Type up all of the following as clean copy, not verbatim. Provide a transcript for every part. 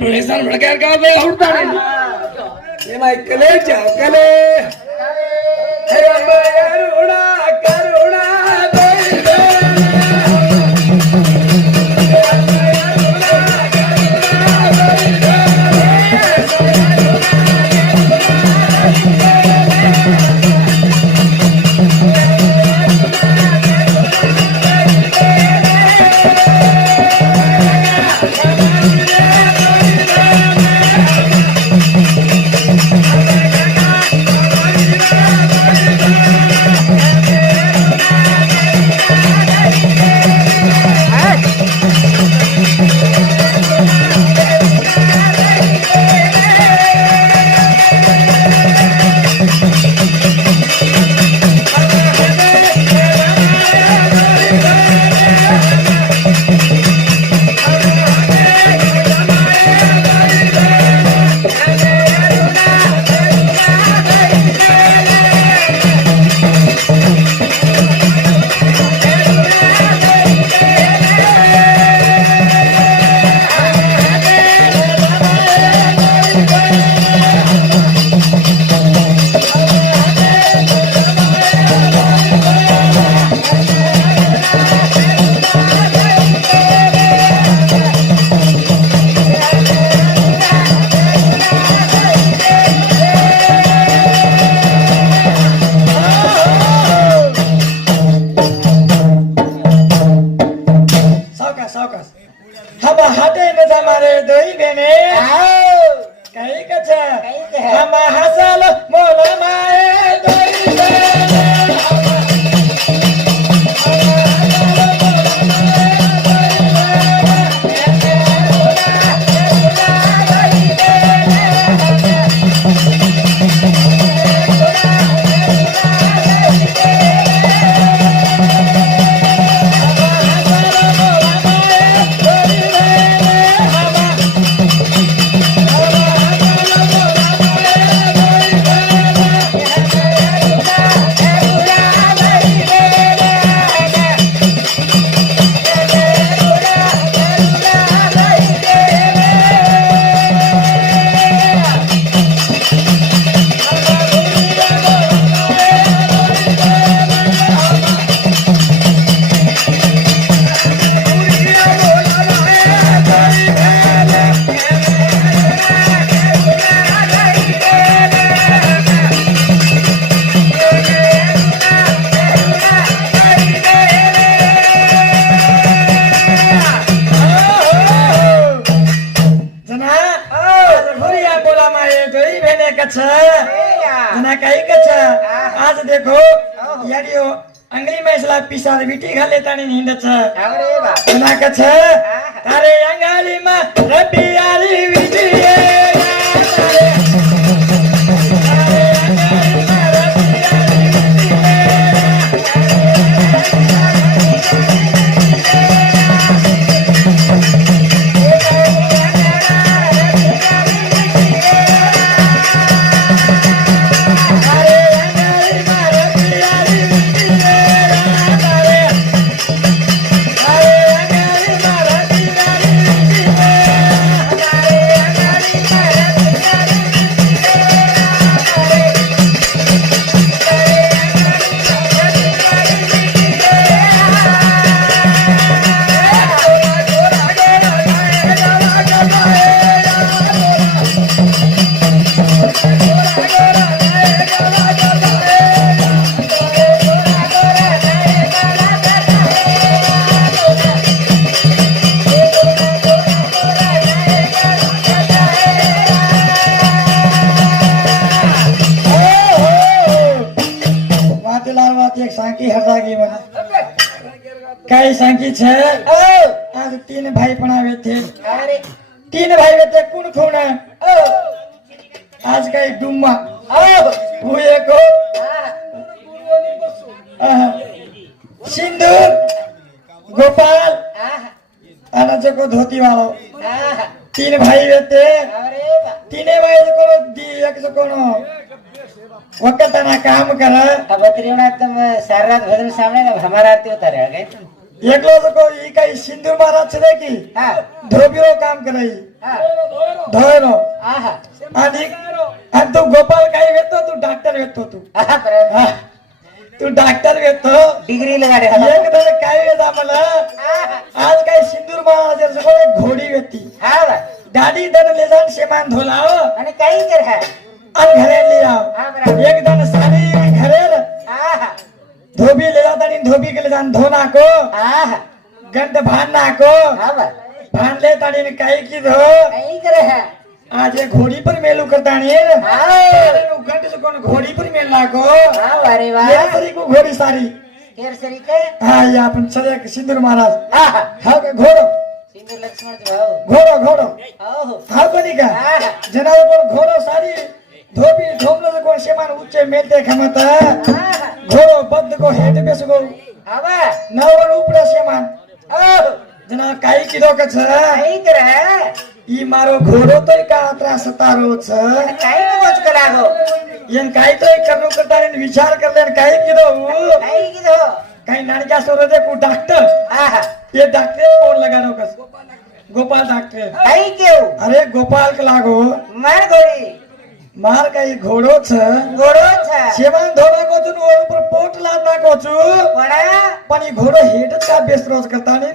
डोळेसान भडक्यार का बे उडताडे हे मायकले चाकले हे करुणा करुणा आज देखो यारियो अंगली में सला पिसार बिटी घाले तानी नींद छ ना कछ तारे अंगली में रबियाली बिटी कई सांकी छे आज तीन भाई पणावे थे तीन भाई थे कौन खून आज कई डुम्मा हुए को सिंदूर गोपाल अनजो को धोती वालो तीन भाई थे तीने भाई को दी एक को वक्त ना काम कर अब त्रिवणा तुम सारी रात भजन सामने ना हमारा आरती होता रह गए एक लोग को ई कई सिंदूर महाराज छे की हां धोबियो काम करई हां धोयनो आहा आणि आणि तू गोपाल काय वेतो तू डॉक्टर वेतो तू आहा बरं हा. तू डॉक्टर वेतो डिग्री लगाडे एक तर काय वेळ आम्हाला आज काय सिंदूर महाराज एक घोडी वेती हा बा दादी दन ले जाऊन शेमान धोलाव आणि काही कर हा आणि घरे ले आओ हा बरं एक दन सारी घरे आहा धोबी ले जाता आणि धोबी के ले जाऊन धो नाको आहा गंट भान नाको हा बा भान ले ताणी काही की धो काही कर हा आज ये घोड़ी पर मेलू करता नहीं गंट से कौन घोड़ी पर मेल नाको हा अरे वा ये तरी को घोड़ी सारी केर सरी के हाँ ये अपन चले सिंदूर महाराज आहा हाँ का घोड़ो सिंदूर लक्ष्मण भाऊ घोड़ो घोड़ो ओहो हाँ बनी का आहा जनाब कौन घोड़ो सारी धोबी धोमलो से कौन शेमान उच्चे मेलते खमता आहा घोड़ो बद्द को हेट बेस को हा बा नवर उपड़ा शेमान ओहो जना काही किलो का छ काही कर हा ई मारो घोड़ो तो का अतरा सतारो छ काही नवच करागो यन काही तो करनो करता रे विचार कर लेन काही किलो काही की दो काही नाणक्या सोरो दे को डॉक्टर आहा ये डॉक्टर कोण लगानो कस गोपाल डॉक्टर काही केव अरे गोपाल के लागो मार गोरी मार काही घोड़ो छ गोडो छ शेमान धोरा को तुन और ऊपर पोट लादना को छु पडा पण ई घोड़ो हेट का बेस्रोज करता ने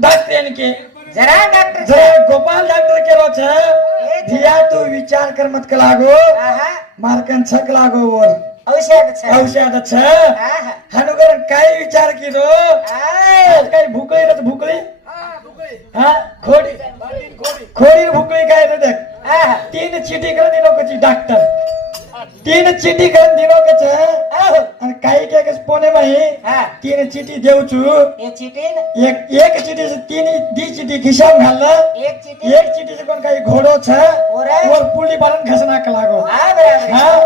डॉक्टर के जरा डॉक्टर जरा गोपाल डॉक्टर के रो छ धिया तू विचार कर मत कलागो आहा मारकन छक लागो और औषध छ औषध छ आहा हनुगर काय विचार की रो आय आज काय भुकळी रत भुकळी हाँ खोडी खोडी भुकळी काय रे देख आहा 3 चिठी कर दिनो कची डॉक्टर 3 चिठी कर दिनो कच आहो आणि काही काय कस पोने माही हा 3 चिठी देऊ छु ये चिटीन एक चिठी से 3 दी चिठी खिशाम घाललं एक चिटी एक चिठी से कोण काही घोडो छ ओरे और पुली पालन घसना कलागो हा बराबर हाँ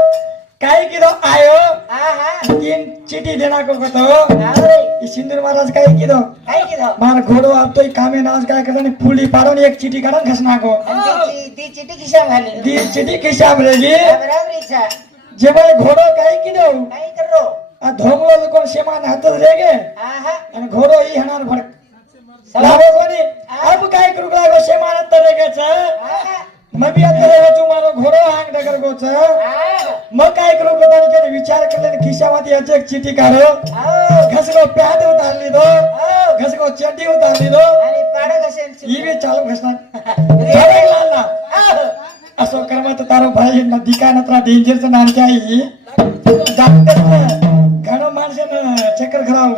काही किदो आयो आहा 3 चिठी देना को कतो आवरे ई सिंदूर महाराज काही किदो काही की दो मार घोडो अब तो कामे नाच काय करता पुली पालन एक चिठी काढून घसना को ती चिटी खिशाम घाली दी चिठी खिशाम रेली बराबर इच्छा जेव्हा घोडो काही किदो काही करो आ धोमलो कोण शेमान हात रेगे आहा आणि घोडो ई हनार भडक लागे कोणी अब काय करू लागो शेमान तरेगे छ आहा मग बी आता रे तू मारो घोडो हांग डगर गो छ आहा मग काय करू कदानी के विचार करले खिशामध्ये याची एक चिठी काढो आओ घसको प्याद उतारली दो आओ घसको चड्डी उतारली दो आणि पाड घसेल ई बी चालू घसणार झाडे लाला आओ असो कर्म तर तारो भाई नदी का नत्रा डेंजर च नान काय ही डॉक्टर घणो माणसन चक्कर खराब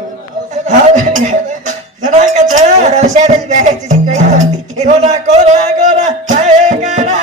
जरा का छ औषधच बॅगाची काही कोणती केली गोरा गोरा गोरा काय करा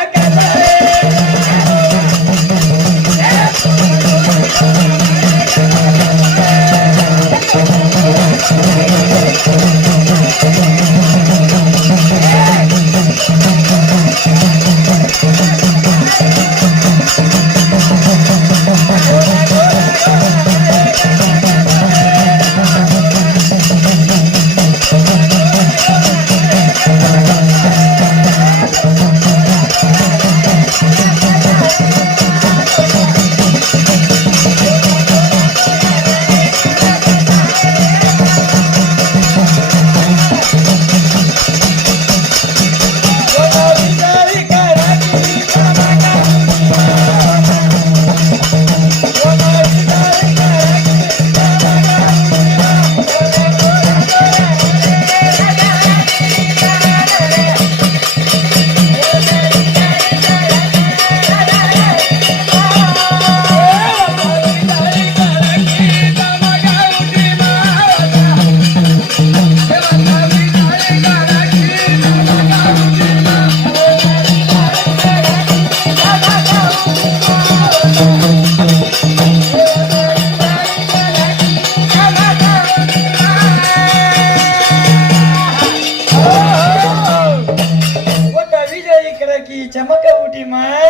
चमक उठी माई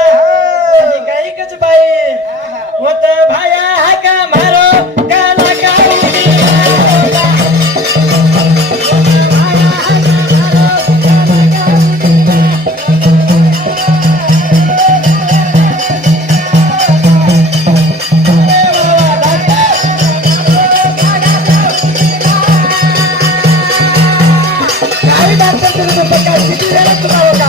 काही कच बाई होत भाया हाका मारो काला का उठी काही डॉक्टर तुम्ही पक्का किती वेळा तुम्हाला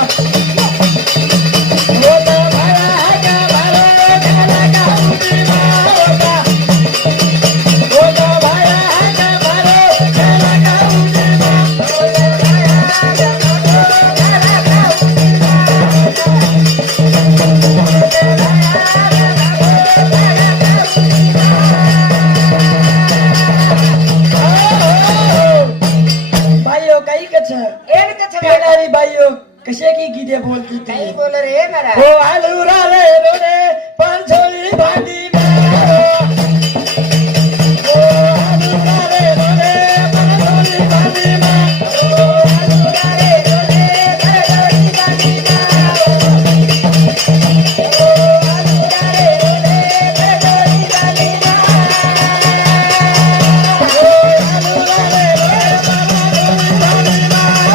ऐसे की गीते बोलती काही थी बोल रे मला ओ आलू रे रोने पंचोली भांडी मारो ओ आलू रे रोने पंचोली भांडी मारो ओ आलू रे रोने पंचोली भांडी मारो ओ आलू रे रोने पंचोली भांडी मारो ओ आलू रे रोने पंचोली भांडी मारो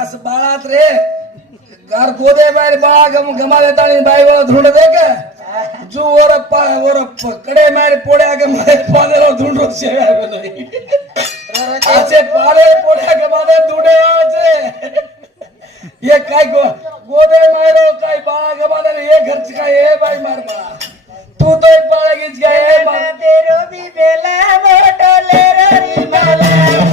असं बाळात रे घर गोदे बाहेर बाळा गमा देता आणि बाई वाला धुंड दे का जो वर कडे मारे पोड्या गमा पाण्याला धुंड असे पाले पोड्या गमा दे धुंडे वाचे ये काय गोदे मारो काय बाळा गमा दे ये घरच काय हे बाई मार बाळा तू तो एक बाळा गीच काय हे मार तेरो भी बेला